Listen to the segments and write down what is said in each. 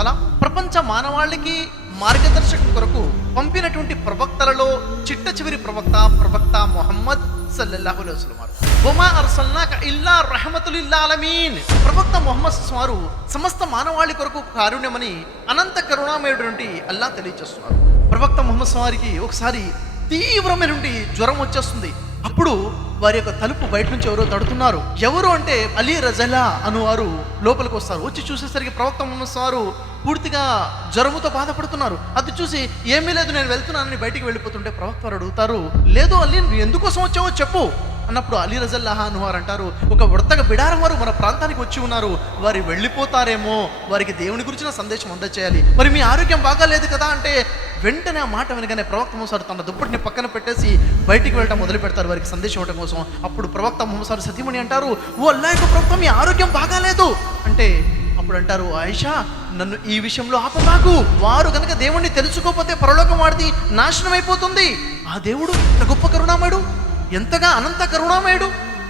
వతాలా ప్రపంచ మానవాళికి మార్గదర్శకం కొరకు పంపినటువంటి ప్రవక్తలలో చిట్ట చివరి ప్రవక్త ముహమ్మద్ సల్లల్లాహు అలైహి వసల్లం. వమా అర్సల్నాక ఇల్లా రహమతుల్ లిల్ ఆలమీన్. ప్రవక్త ముహమ్మద్ వారు సమస్త మానవాళి కొరకు కారుణ్యమని అనంత కరుణామయుడు అల్లా తెలియజేస్తున్నారు. ప్రవక్త ముహమ్మద్ వారికి ఒకసారి తీవ్రమైనటువంటి జ్వరం వచ్చేస్తుంది. అప్పుడు వారి యొక్క తలుపు బయట నుంచి ఎవరో తడుతున్నారు. ఎవరు అంటే అలీ రజలా అనువారు లోపలికి వస్తారు. వచ్చి చూసేసరికి ప్రవక్త ముహమ్మద్ వారు పూర్తిగా జ్వరముతో బాధపడుతున్నారు. అది చూసి ఏమీ లేదు నేను వెళ్తున్నానని బయటికి వెళ్ళిపోతుంటే ప్రవక్త వారు అడుగుతారు, లేదు అలీ నువ్వు ఎందుకోసం వచ్చావో చెప్పు అన్నప్పుడు అలీ రజల్లాహ్ అనువారు అంటారు, ఒక ఉడతగ బిడారం వారు మన ప్రాంతానికి వచ్చి ఉన్నారు, వారు వెళ్ళిపోతారేమో, వారికి దేవుని గురించిన సందేశం అందచేయాలి, మరి మీ ఆరోగ్యం బాగాలేదు కదా అంటే వెంటనే ఆ మాట వినగానే ప్రవక్త ముహమ్మద్ తన దుప్పటిని పక్కన పెట్టేసి బయటికి వెళ్ళటం మొదలు పెడతారు వారికి సందేశం ఇవ్వడం కోసం. అప్పుడు ప్రవక్త ముహమ్మద్ సతీమణి అంటారు, ఓ అల్లాహ్ యొక్క ప్రవక్త మీ ఆరోగ్యం బాగాలేదు అంటే అప్పుడు అంటారు, ఆయిషా నన్ను ఈ విషయంలో ఆపమాకు, వారు కనుక దేవుణ్ణి తెలుసుకోకపోతే పరలోకం వాడిది నాశనం అయిపోతుంది. ఆ దేవుడు ఇంత గొప్ప కరుణామయుడు, ఎంతగా అనంత కరుణామయుడు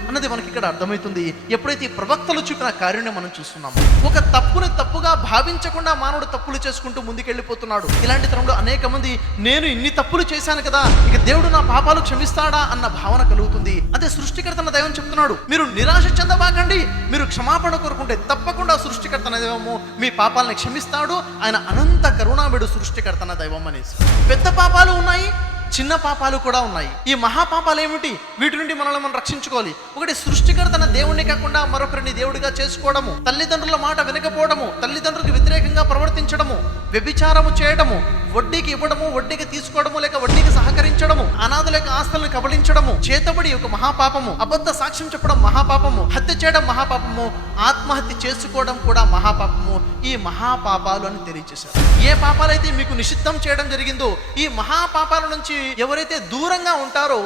అన్నది మనకి ఇక్కడ అర్థమవుతుంది ఎప్పుడైతే ఈ ప్రవక్తలు చూపిన కార్యాన్ని మనం చూస్తున్నాము. ఒక తప్పుని తప్పుగా భావించకుండా మానవుడు తప్పులు చేసుకుంటూ ముందుకెళ్ళిపోతున్నాడు. ఇలాంటి తరంలో అనేక మంది నేను ఇన్ని తప్పులు చేశాను కదా ఇక దేవుడు నా పాపాలు క్షమిస్తాడా అన్న భావన కలుగుతుంది. అదే సృష్టికర్త అన్న దైవం చెప్తున్నాడు, మీరు నిరాశ చెందబాకండి, మీరు క్షమాపణ కోరుకుంటే తప్పకుండా సృష్టికర్త అన్న దైవము మీ పాపాలని క్షమిస్తాడు. ఆయన అనంత కరుణామయుడు సృష్టికర్త అన్న దైవం అనేసి. పెద్ద పాపాలు ఉన్నాయి, చిన్న పాపాలు కూడా ఉన్నాయి. ఈ మహాపాపాలు ఏమిటి? వీటి నుండి మనల్ని మనం రక్షించుకోవాలి. ఒకటి సృష్టికర్త తన దేవుణ్ణి కాకుండా మరొకరిని దేవుడిగా చేసుకోవడము, తల్లిదండ్రుల మాట వినకపోవడము, తల్లిదండ్రులకు వ్యతిరేకంగా ప్రవర్తించడము, వ్యభిచారము చేయడము, వడ్డీకి ఇవ్వడము, వడ్డీకి తీసుకోవడము, లేక వడ్డీకి సహకరించడము, అనాథుల యొక్క ఆస్తులను కబళించడము, చేతబడి ఒక మహాపాపము, అబద్ధ సాక్ష్యం చెప్పడం మహాపాపము, హత్య చేయడం మహాపాపము, ఆత్మహత్య చేసుకోవడం కూడా మహాపాపము. ఈ మహాపాపాలు అని తెలియజేశారు. ఏ పాపాలైతే మీకు నిషిద్ధం చేయడం జరిగిందో ఈ మహాపాపాల నుంచి ఎవరైతే దూరంగా ఉంటారో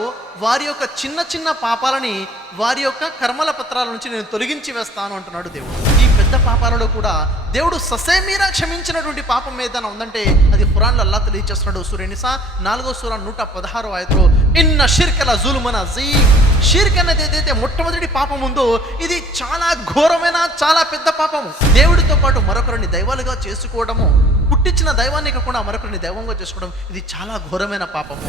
వారి యొక్క చిన్న చిన్న పాపాలని వారి యొక్క కర్మల పత్రాల నుంచి నేను తొలగించి వేస్తాను అంటున్నాడు దేవుడు. ఈ పెద్ద పాపాలలో కూడా దేవుడు ససేమీరా క్షమించినటువంటి పాపం ఏదైనా ఉందంటే అది ఖురాన్లో అల్లా తెలియజేస్తున్నాడు. సూరా నిసా 4వ సూరా 116వ ఆయతలో ఇన్న షిర్క లజుల్మున్ అజీమ్. షిర్క్ అనేది ఏదైతే మొట్టమొదటి పాపం ఉందో ఇది చాలా ఘోరమైన చాలా పెద్ద పాపము. దేవుడితో పాటు మరొకరిని దైవాలుగా చేసుకోవడము, పుట్టించిన దైవాన్ని కాకుండా మరొకరిని దైవంగా చేసుకోవడం ఇది చాలా ఘోరమైన పాపము.